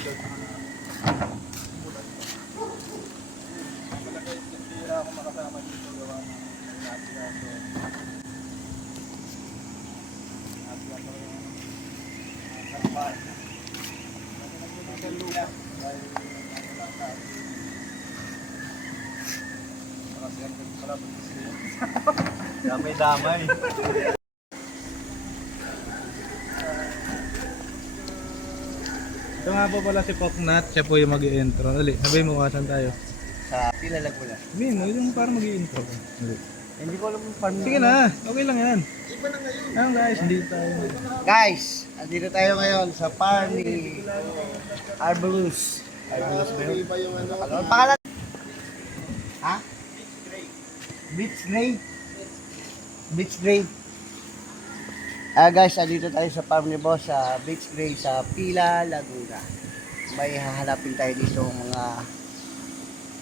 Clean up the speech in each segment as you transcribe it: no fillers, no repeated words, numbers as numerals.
Ako makasama dito gawa ng natin damay-damay. Ito nga po pala si Poknat, siya po yung mag-i-intro. Dali, sabihin mo kasan tayo. Sa Pilalag mo na. Sabihin mo, yung parang mag-i-intro. Hindi ko alam yung farm. Sige na, okay lang yan. Ayun guys, hindi tayo. Guys, andito tayo ngayon sa farm ni Arbolus. Arbolus ba yun? Ano pangalan? Ha? Beach Gray? Beach Gray. Guys, andito tayo sa farm ni Boss sa Beach Gray sa Pila, Laguna. May hahanapin tayo dito mga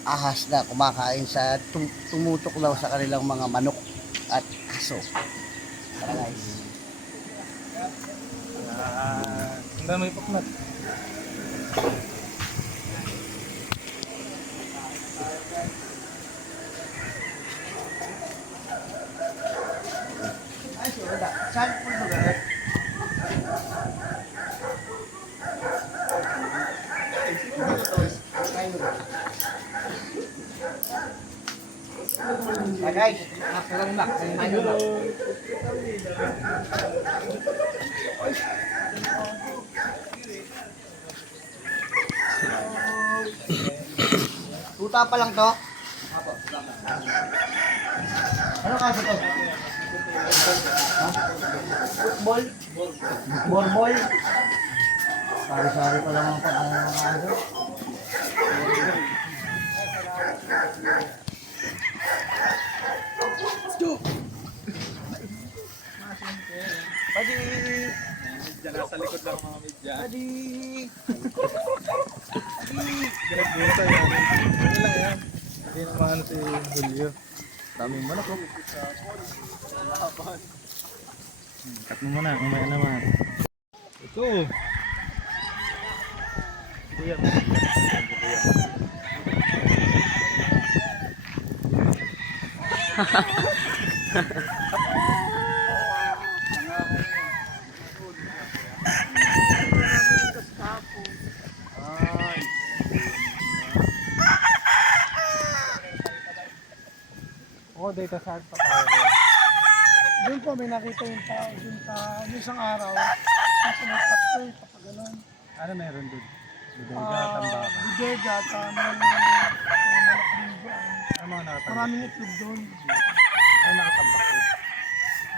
ahas na kumakain sa tumutok daw sa kanilang mga manok at aso. Tara guys. Ang dami Poknat. Ay, sudah. Saan po lugar? Guys, nakurang lang. Hello. Tuta pa lang to? Ano kaso to? Football? Borbol? Sari-sari pa lang ang pag-ano. Padi! Diyan nasa likod lang mga media. Padi! Ginagbuta yan. Ano lang yan. Hindi naman si Julio. Daming manok ko. Cut mo muna, umaya naman. Ito. Ito yan. Oh, data saan pa tayo? Doon po may nakita yung tao dun sa isang araw. Kasi may patsoy, papaganon. Ano meron doon? Bidega, tambakan. Bidega, tamang mga malak din dyan. Ano mga nakatambak? Maraming itlog doon. Ano nakatambak doon?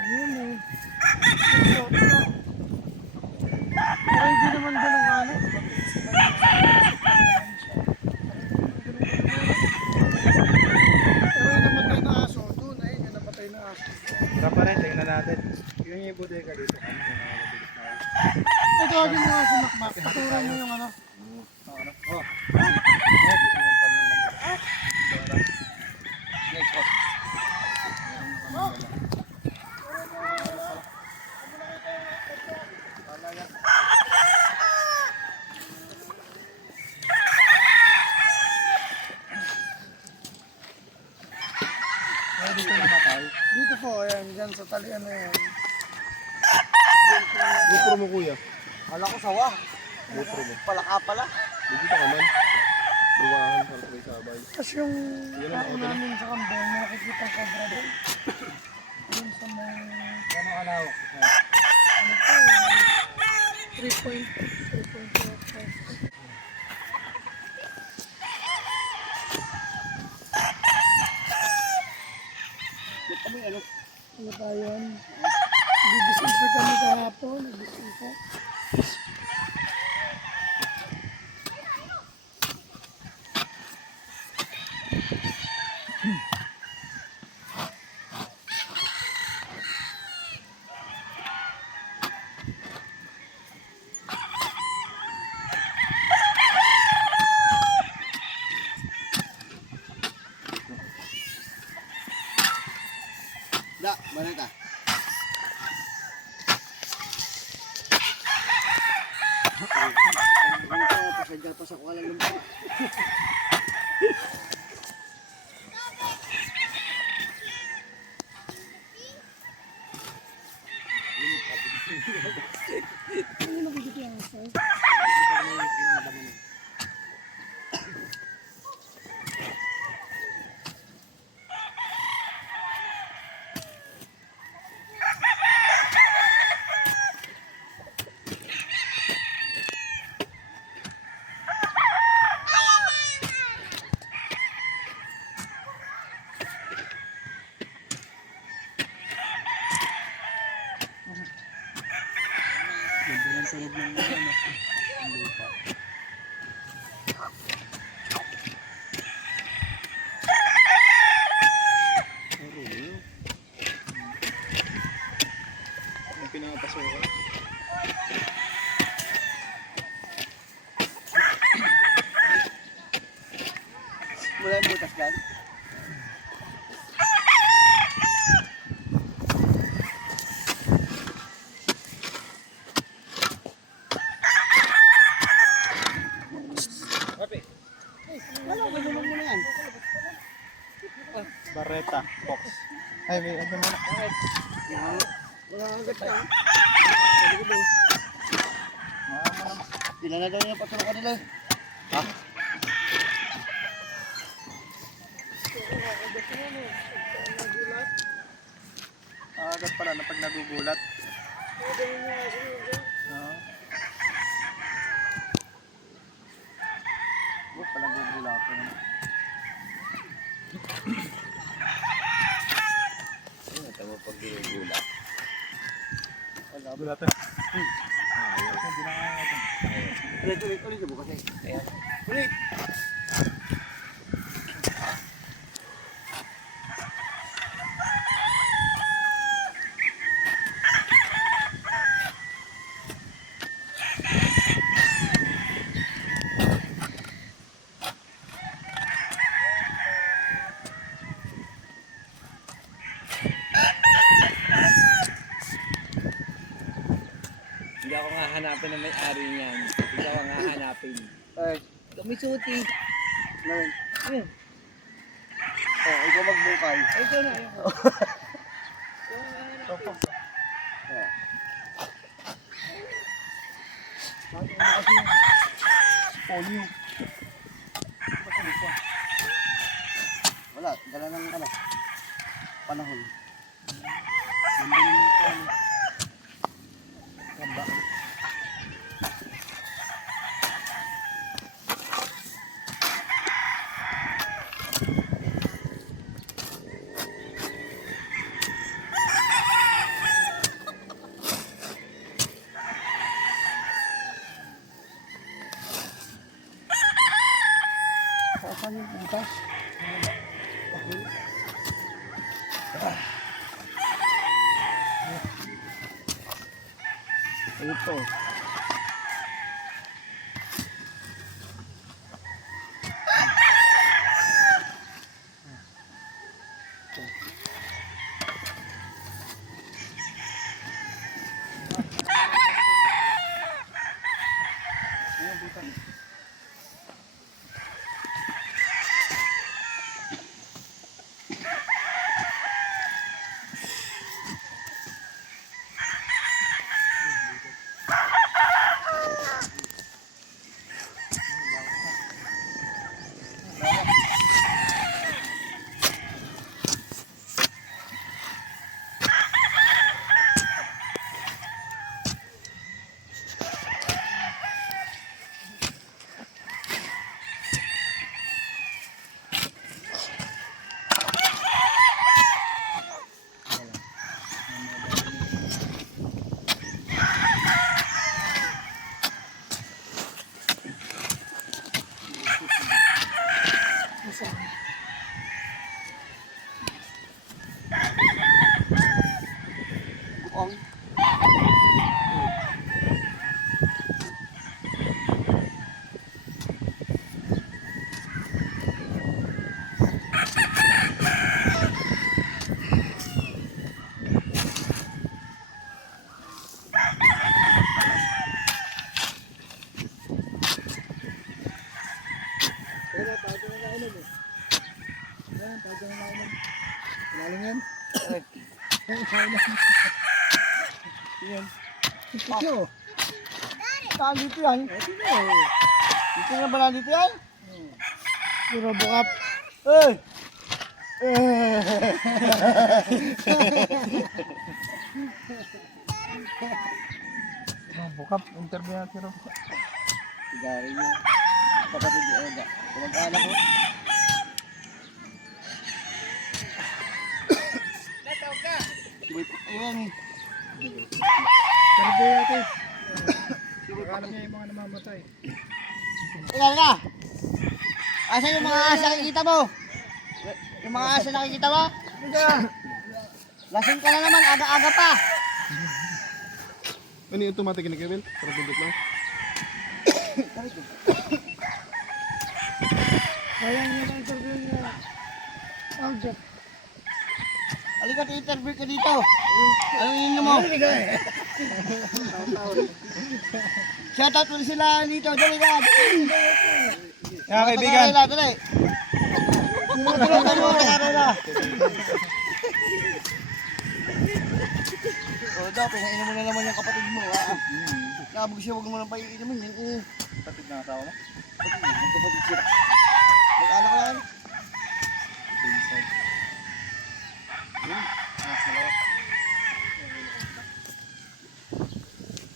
Ano yun eh. Ito. Pero hindi naman ganun ano. Pero yung namatay na aso, doon ayun yung namatay na aso. Tara pa rin, tingnan natin. Yung bodega dito. Ito agad mo nga si Makmak. Paturan mo yung ano. Oh. Dito namatay. Dito po, ayan, dyan sa talian na yan. GoPro mo kuya. Kala ko sawa. GoPro mo. Palaka pala. Dito ka man. Luwahan para sa sabay. Tapos yung kain namin sa kambing, may nakikita ang cobra doon. Doon sa may... Gano'ng kalawak? Ano po, 3.5. Ano pa yun? Nag-disinfect kami kahapon. Nag-disinfect. Da, mana ka? Papasok ko lang lumpa. Ganda ng tunog ng ano. Ang lupa. Ang pinapasukan. Wala yung butas dyan. Wala, ganun mo na yan. Barreta box. Ay, may ano naman. Wala agad ka. Sabi ko ba? Ilan na daw yung patulong kanila eh. Ha? Agad pala na pag nagugulat. Oo. Oh, palang gugulat ko naman. Tama pag ginugulat. Wala, gulatan. Hindi na kaya natin. Ulit na bukas eh. Ayan. Ulit! Hindi ako nga hanapin ng may-ari niyan. Ikaw ang hahanapin. Ay, Kami suti. naman. Ayun. Oh, ikaw magbukay. Ay, ikaw na. Ayun. Yeah. Polio. Wala, dala ng ano. Panahon. Ganda ng lupa. Ganda. Saan yung butas? Ito. Yan. Ito. Dito yan. Ito na ba dito yan? Puro bukap. Hey! Bukap, interview natin ro. Sigari niyo. Kapatid ni Oda. Kumag-anak ko. Ayan. Interview natin. Alam niya yung mga namamatay. Ayan ka. Asan yung mga asa nakikita mo? Yung mga asa nakikita mo? Lasing ka na naman, aga-aga pa. Ano yung automatic ni Kevin? Para pindot lang. Kaya niya na interview niya. Jeff. Halika, interview ka dito. Anong ininom mo? Shoutout mo sila dito. Dali ka. Mga kaibigan. Dali. Dali. O daw, pinainom mo na naman yung kapatid mo. Kabog siya, huwag mo nang paiinumin. Yan Kapatid ng asawa mo? magkapatid sila. Mag-anak ko lang.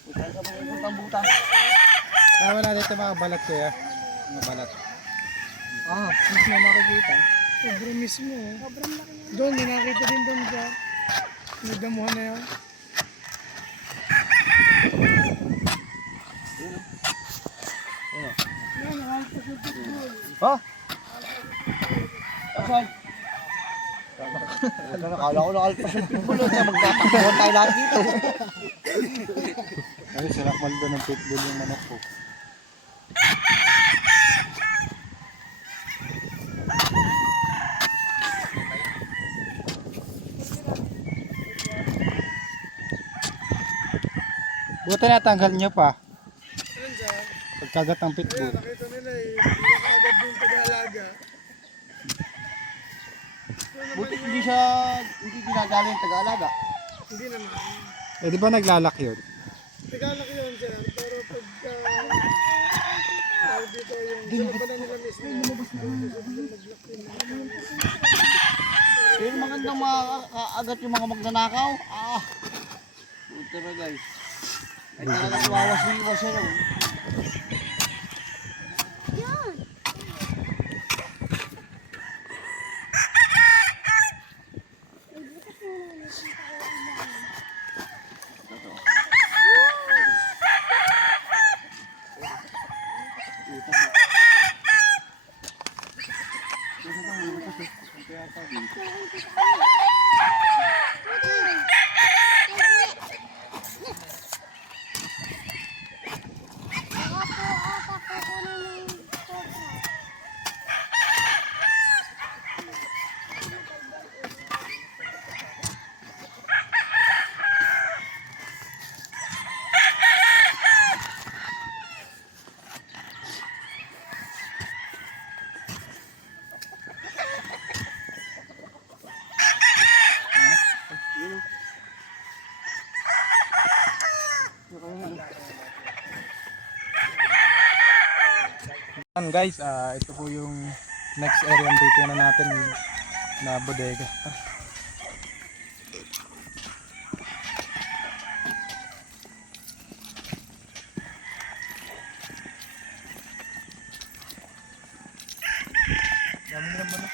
Butan ka mga butang-butang. Tama na dito mga balat kaya. Mga balat. Hindi na makikita. Sobrang mismo. Doon, may nakita din doon dyan. May damuhan na yun. Yan, nakalipas yung pitbull. Ha? Asan? Nakala ko nakalpas yung pitbull. Magtatakbuhan tayo lahat dito. Ay, sinakmal doon ng pitbull yung manok ko. Buti natanggal niyo pa. Yan dyan. Pagkagat ng Ayan, pitbull. nakita nila eh. Hindi na kaagad yung taga-alaga. Buti hindi siya, hindi dinadala yung taga-alaga. Hindi naman. Eh di ba naglalak yun? Tagalak yun dyan. Pero pagka... tawag dito yung... Sila pala nila mismo. Lumabas na mag-lock yun. Pero magandang maagat yung mga magnanakaw. Puta na guys. Ay talagang wawas-iwas siya lang. Guys, ito po yung next area na titingnan natin na bodega. Dami na ba na?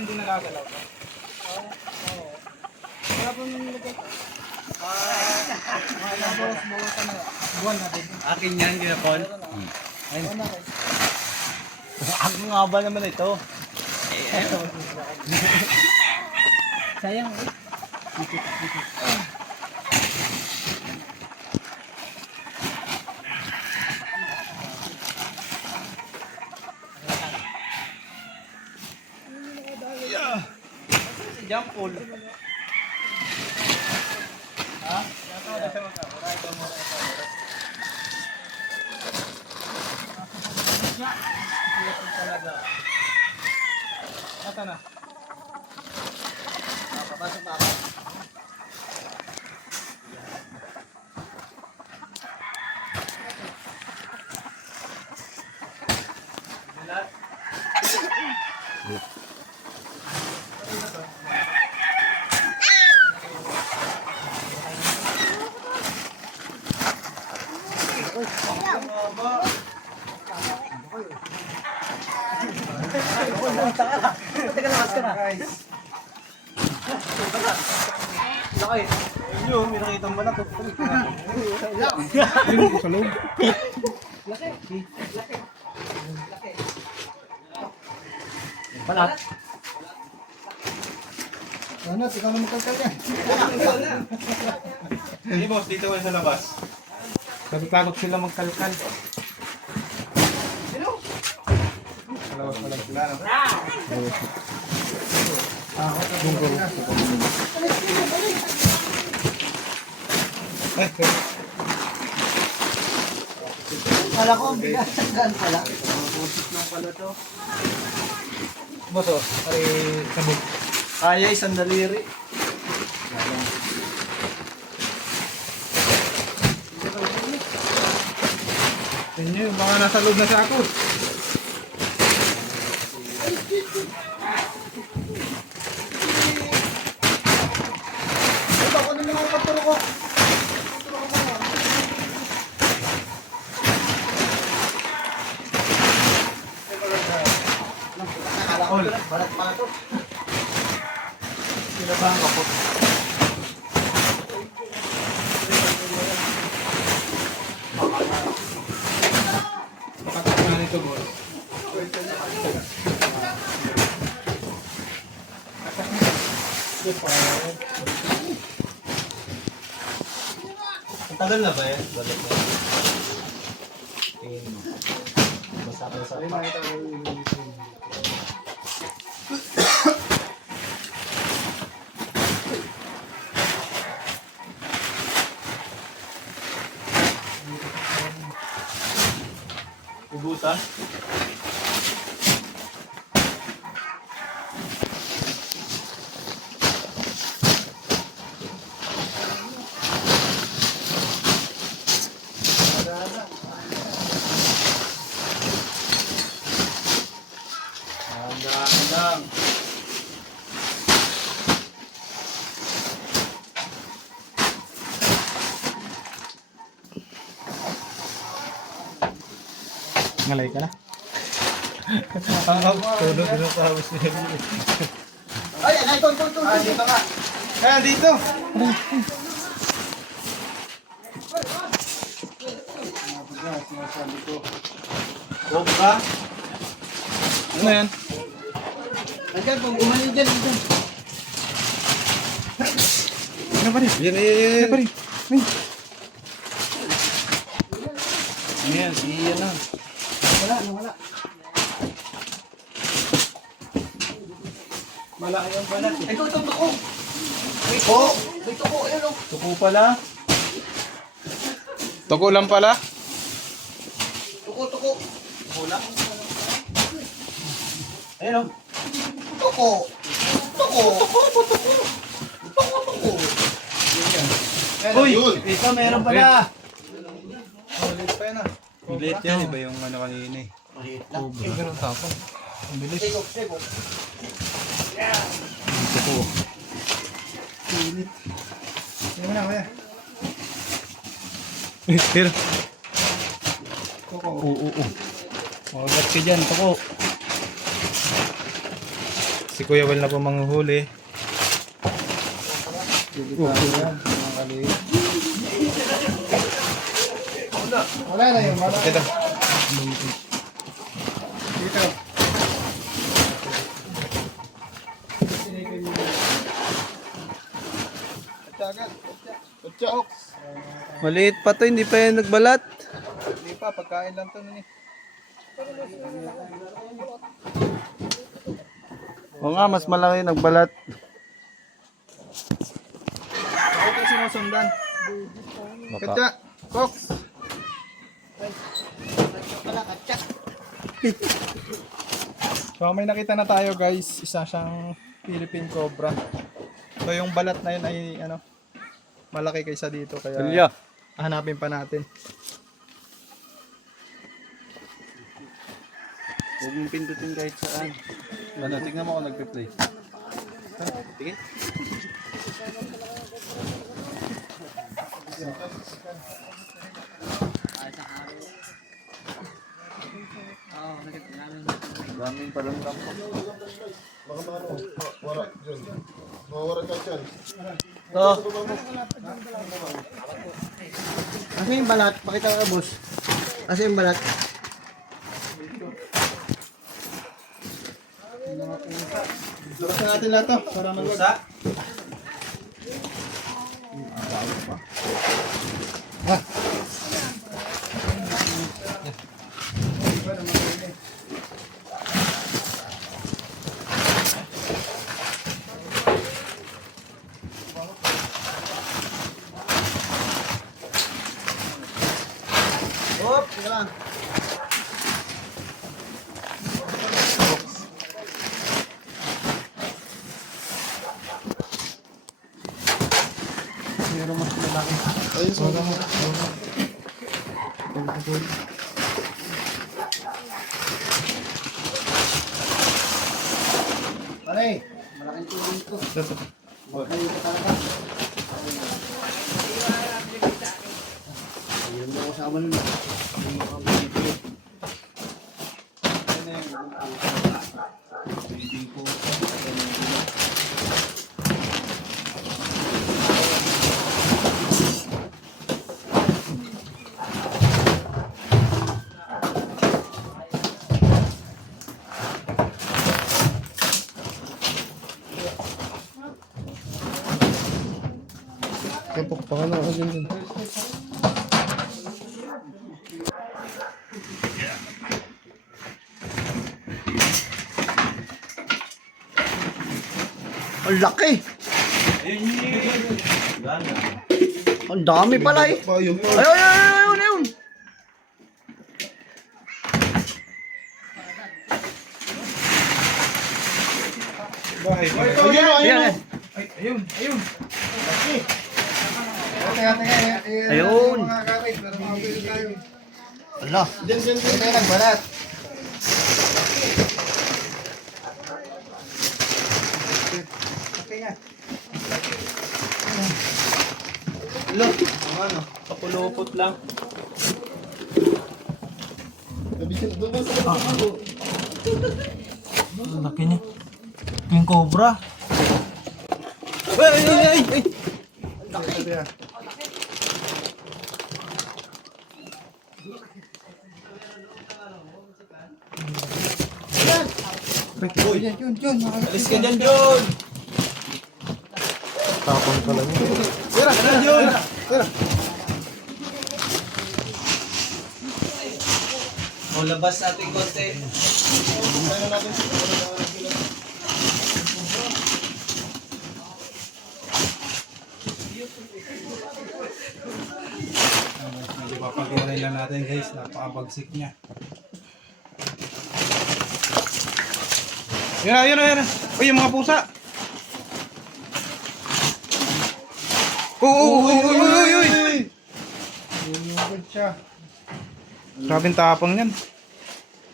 hindi nakagalaw. Wala po nung nilagay. Bawasan na. Buwan natin. Akin yan, kinapon. Ano na kayo? Ako nga ba naman ito? Sayang eh. Si John Paul. Ata na. Papasok pa ako. Teka, lakas ka na. Laki. Ayun, may nakitang balat. Sa loob. Balat. Ano, ikaw na magkakal yan. Hindi boss, dito kayo sa labas. Nagtatakot sila magkalkal. Sa labas pa lang sila. Kala ko, bigas sa gun pala. Boss oh, ay sabog. Kaya isang daliri. Tingnan nyo, baka nasa loob na si ako. Ito, ako naman ang kapuro ko. Nakala ko, balat pala to. Sinabahan ako. Pakatakpan nito boss. Ang tagal na ba yan? Balat na yan. Tingin mo. Basa-basa pa. Ubusan? Dahan lang. Ngalay ka na? Tulog na pa habis niya. Ay, ito. Dito ka. Kaya dito. Huwag ka? Ano yan? Nandiyan, kung gumanin dyan, dyan. Ano pa rin? Yan, Ano pa rin? Ay. yan. Yan na. Wala. Malaki yung balat eh. Ito, tuko. May tuko, ayun o. Tuko pala. Tuko lang pala? Tuko. Ayun o. Tuko. Uy! Ito meron pala. Ulit pa yan ah. Ulit yan. Iba yung ano kanina eh. Maliit lang. Pero tapos. Ang bilis. Sego. Tuko. Pilit. Sino mo na kuya? Pero. Tuko. Oo. Magat ka dyan. Tuko. Si Kuya Will na po manghuhuli. Wala na yun. Wala. Ito. Dito. Kutsa. Maliit pa to, hindi pa yan nagbalat. Hindi pa, pagkain lang to nun eh. O nga, mas malaki nagbalat. Ako ito sinusundan. Katsa, Cox. So may nakita na tayo guys, isa siyang Philippine Cobra. So yung balat na yun ay ano, malaki kaysa dito kaya hanapin pa natin. Huwag mong pindutin kahit saan. Ano, tignan mo ako nagpe-play. Sige. Daming palang tampo. To. Asa yung balat? Pakita ka, boss. Asa yung balat? Labasan natin lahat to para maluwag. Hop, sige lang. Meron mas malaki. Ayun, so mo. Pare, malaking tulong ito. Ayun ka talaga. Ayun mo ako sa aman nun. Kapok pa ka na ako dyan. Ang laki! Ang dami pala eh. Ayun, ayun, ayun. Ayun. Ayun. Ayun. Mga kapit, para makapili tayo. Ala. Diyan tayo nagbalat. Look, ano, kapulupot lang. Ang laki niya. King Cobra. Ay! Yun. Alis ka dyan, John! Tapon ka lang yun. Tira! John! Tira! O, labas natin konti. Ipapag-iwalay lang natin guys, napakabagsik niya. Yan. Uy, yung mga pusa. Uy. Good siya. Grabing tapang yan.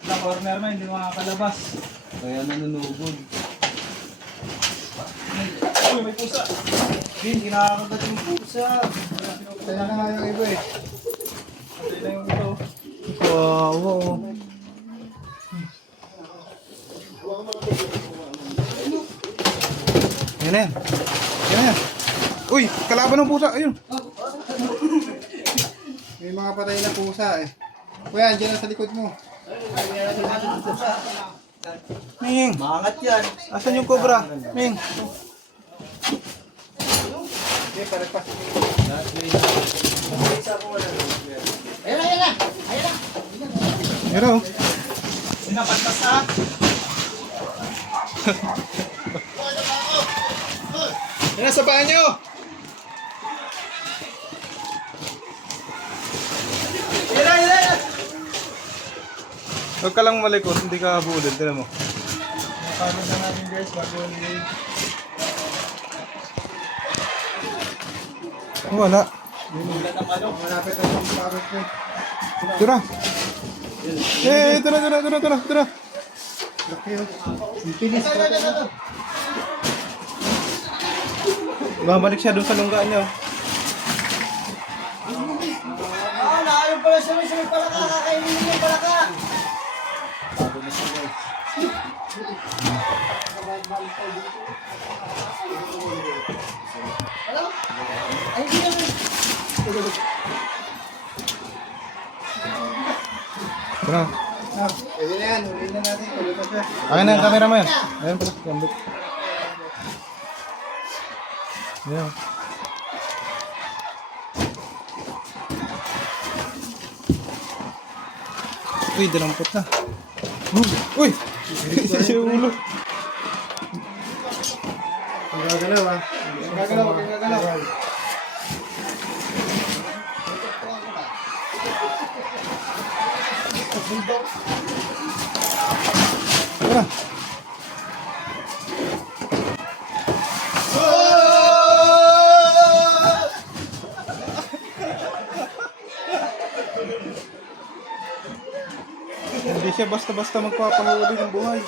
Sa corner na, hindi makakalabas. Kaya nanunugod. Uy, may pusa. Hindi nakakagat yung pusa. Kaya na nga yung iba eh. Patay na yung ito. Wow. na yan. Yan na yan. Uy, kalaban ng pusa. Ayun. May mga patay na pusa eh. Kuya, andyan na sa likod mo. Ming! Mangat yan. Asan yung cobra? Ming! Okay, pare-pas. Ayun na, ayun na. Ayun na. Pero, Pinapantas ha? yan na sa paa nyo! Huwag ka lang malikot, hindi ka habulin. Tignan mo. Napagod na natin guys, bago hindi. Wala. Malapit na yung pagod ko. Tira! Tira! Babalik siya doon sa lunggaan niya. Naayon pala siya. May palaka. Kakainin niyo yung palaka. Tira. Pwede na yan, huli na natin. Tuloy pa siya. Akin na yung camera mo yan. Ayan pala, gambit. Ayan. Uy, dalampot na. Uy! Yung ulo. Ang gagalaw ah. Ang gagalaw. Tara. Hindi siya basta-basta magpapahuli ng buhay.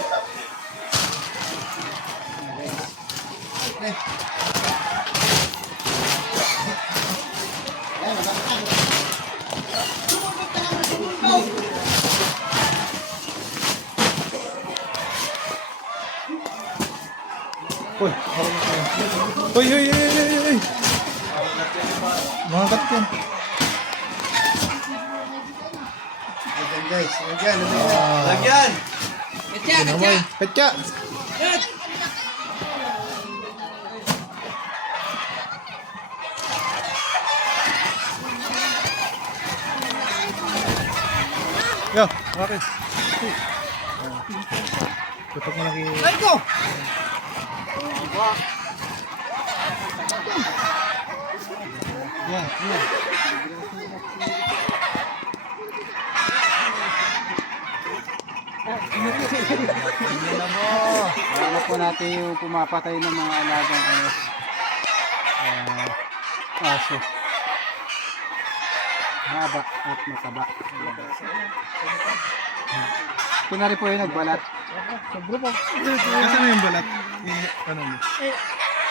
Uy, uy. Mga gat yan. Guys, lagyan. Lagyan! Petya! Yo, bakit? Tutok mo lagi. Marco! Yan. Hanap po natin yung pumapatay ng mga alagang aso. Haba at mataba. Ito na rin po yung nagbalat. Asan na yung balat? Ano mo?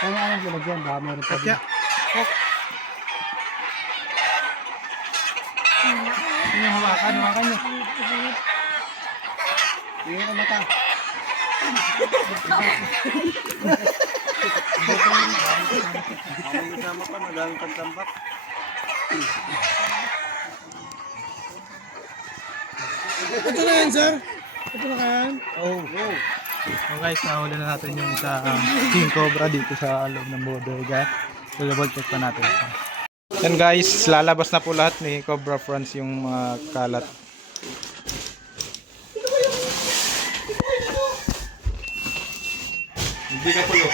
Ano ang ginagyan? Baka meron pa Petya. din. Yung hawakan niya. Yung ang mata. Ang kasama pa, madaming pagtambak. Ito na yan, sir. Ito na yan. Oh. So guys, nahuli na natin yung sa King Cobra dito sa loob ng bodega. So double check pa natin. Yan guys, lalabas na po lahat ni Cobra Franz yung mga kalat. Hindi ka pulo.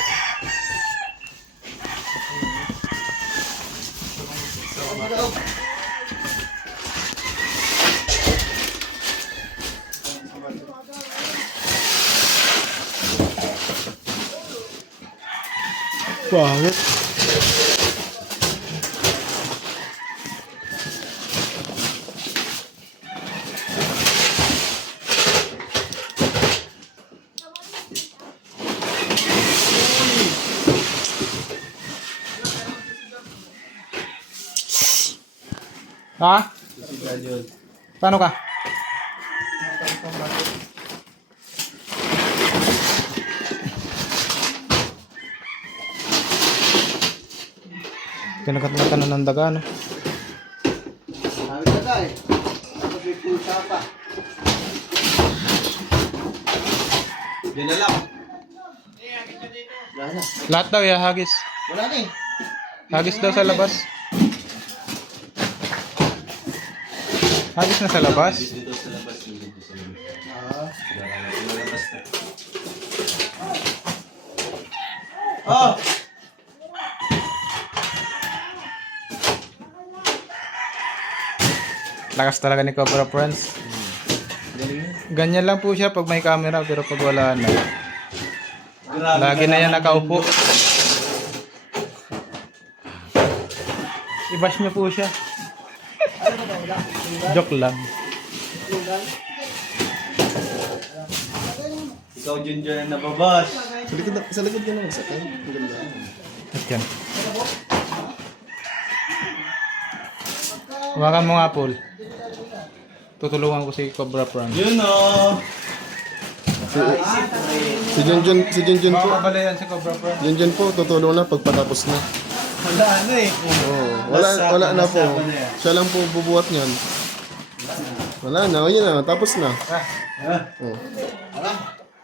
Bakit? Ha? Paano ka? Kinagat-gatan na ng daga, no? Sabi na tayo. Tapos may pusa pa. Yan na lang. Wala na. Lahat daw, ya, hagis. Wala na eh. Hagis daw sa labas. Hagis na sa labas. Dito sa labas. Dito sa labas. Ah. Lalabas na. Oh! Lakas talaga ni Cobra Friends. Galing. Ganyan lang po siya pag may camera, pero pag wala na, Grabe lagi ka na yan naman, nakaupo. Jondo. I-bash niyo po siya. Joke lang. Ikaw, Junior, na nababas. Sa likod ka naman, sa tayo. Ang ganda. At yan. Hawakan mo nga, Paul. Tutulungan ko si Cobra Friends. Yun o. Si Junjun po. Makakabalayan si Cobra Friends. Junjun po, tutulong na pagpatapos na. Wala na eh. Oo. Wala na po. Siya lang po bubuhat niyan. Wala na, yun na, tapos na. Oh.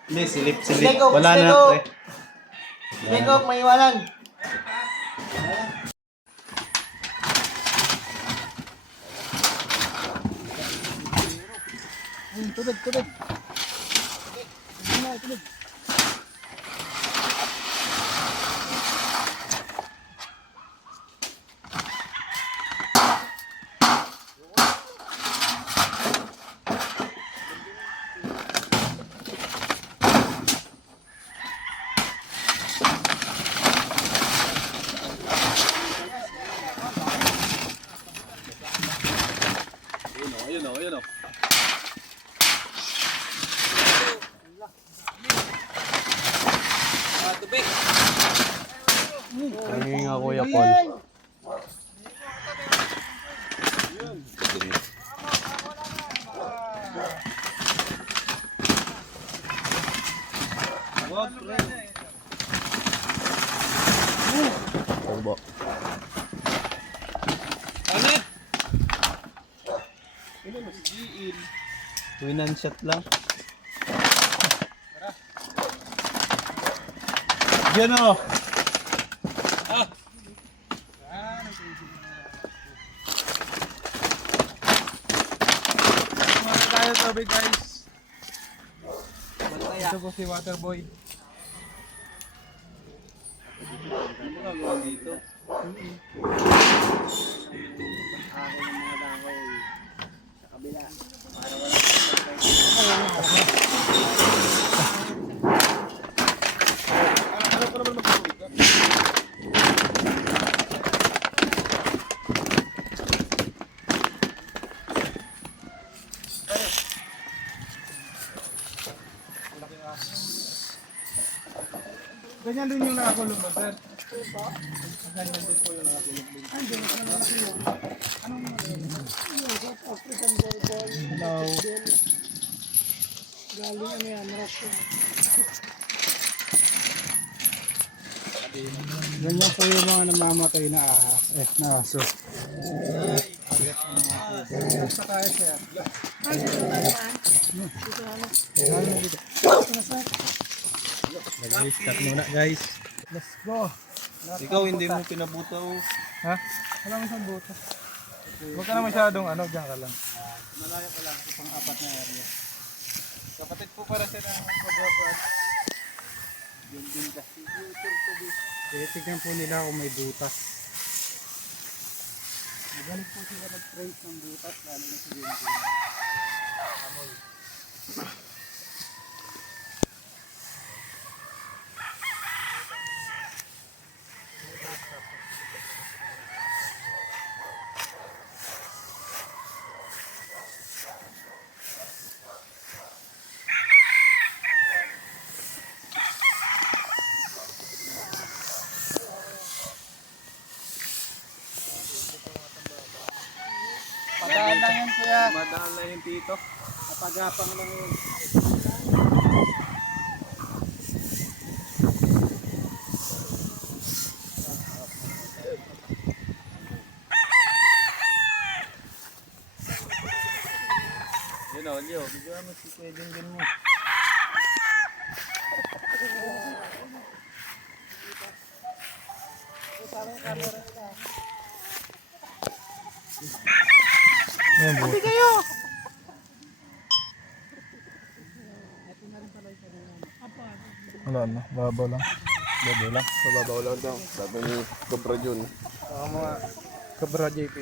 Hindi, silip. Snake Oak, Wala Snake na, Oak. pre. Snake Oak, may iwanan. Tubig. Ayun nga, Kuya Paul. Turbo. Winan shot lang. Yan o. Kumakain tayo tubig, guys. Ito po si Waterboy. Ganyan din yung nakakulong ba, sir? Ganyan din po yung nakakulong. Hello. Galing ano yan, Morocco. Ganyan po yung mga namamatay na na aso. Basta tayo, sir. Nag-start muna, guys. Let's go. Ikaw, hindi mo pinabutaw. Ha? Wala mo isang buto. Huwag ka na masyadong dyan ka lang. Malayo ka lang sa pang-apat na area. Kapatid po para sa ng pag-upload. Yun din kasi. Tignan po nila kung may butas. Magaling po sila mag-trace ng butas, lalo na si Junjun. Padaan lang yan, kuya. Madaan na yung tito. Napagapang lang yun. Leo, bigyan mo si Kuya Junjun mo. Sabi kayo! Wala na, babaw lang. Babaw lang? Babaw lang daw. Sabi ni Cobra Jun. Mga Cobra JP.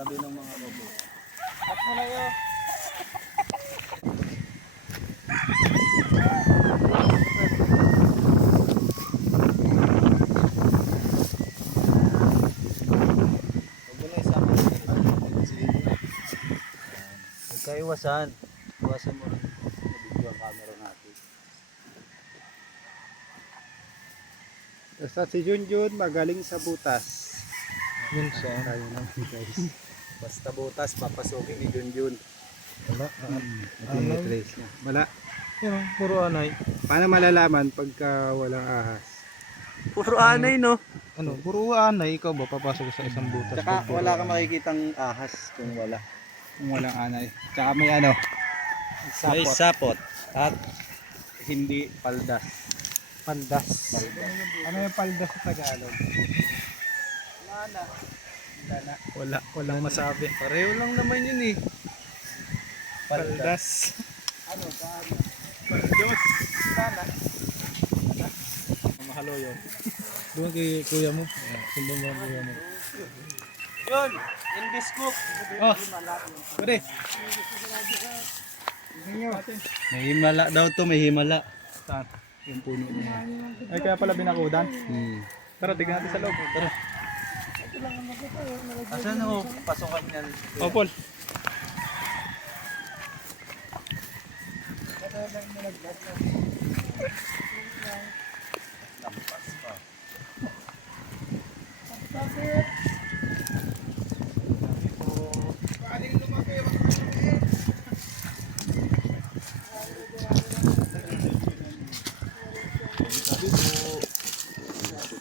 Tabi ng mga robo. Huwag ka iwasan. Iwasan mo rin. Video ang camera natin. Basta si Junjun magaling sa butas. Yun siya. Tayo naman guys. Basta butas, papasukin ni Junjun. Wala. Trace niya. Wala. Yun, puro anay. Paano malalaman pagka walang ahas? Puro anay, no? Ano, puro anay. Ikaw ba papasok sa isang butas? Tsaka Pag puro wala kang anay. makikitang ahas kung wala. Kung walang anay. Tsaka may ano? May sapot at hindi paldas. Paldas. Ano yung paldas sa Tagalog? Wala, walang masabi. Pareho lang naman yun eh. Paldas. Paldos. Mahalo yun. Doon kay kuya mo. Sumbong mo ang kuya mo. Yun! In this cook! Oh, pwede. May himala daw to, may himala. Saan? Yung puno niya. Ay, kaya pala binakudan. Hmm. Tara, tignan natin sa loob. Tara. Asan ho? Pasokan yan. Oh, Paul.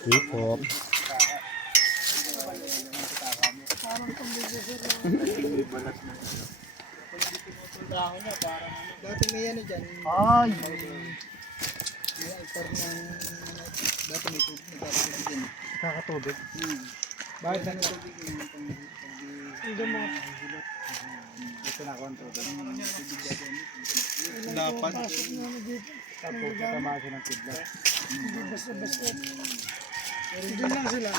K-pop. Dati may ano dyan. Ay! May altar ng... Dati may tubig. Nagkakatubig din. Kakatubig. Bakit na ito? Ito na ako ang tubig. Dapat. Tapos tatamaan siya ng kidlat. Basta-basta. Doon lang sila.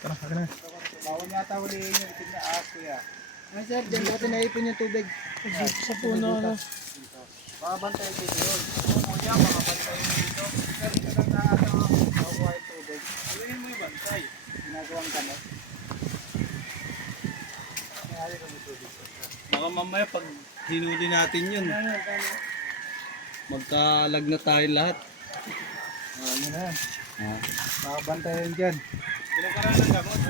Tara, akin na. Bawal yata huliin yung itim na ahas kuya. Ay sir, dyan dati naipon yung tubig. Sa puno, ano? Makabantayan dito yun. Kuya, makabantayan dito. Pero ito lang na ano, makukuha yung tubig. Aluhin mo yung bantay. Ginagawang gamot. Baka mamaya pag hinuli natin yun, magkalag na tayo lahat. Ano na yan? Makabantayan dyan. Pinagkaraan ng gamot.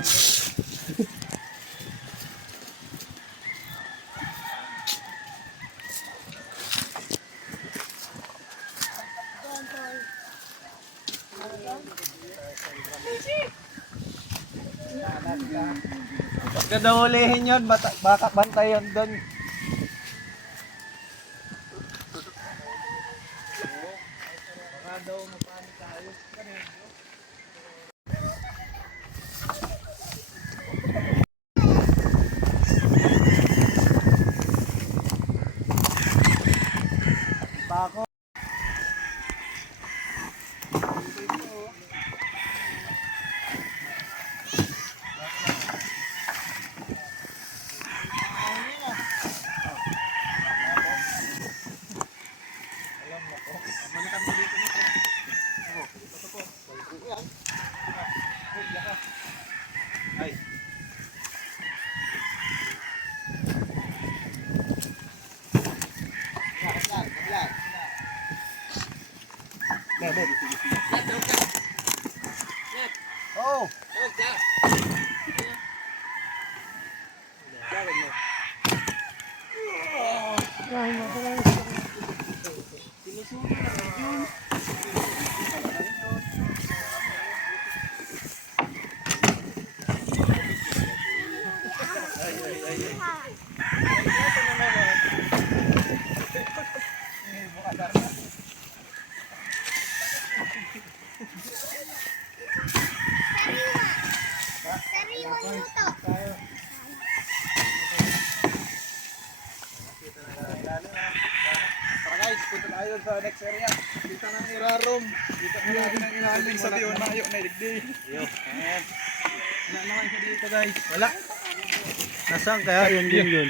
Pagka daw hulihin yun, baka bantayan doon. Bako. punta tayo sa next area. Kita ng irarom. Kita na natin ang ilalim sa diyon na yun na iligdi. Wala naman siya dito guys. Wala. Nasaan kaya? Yan din yun.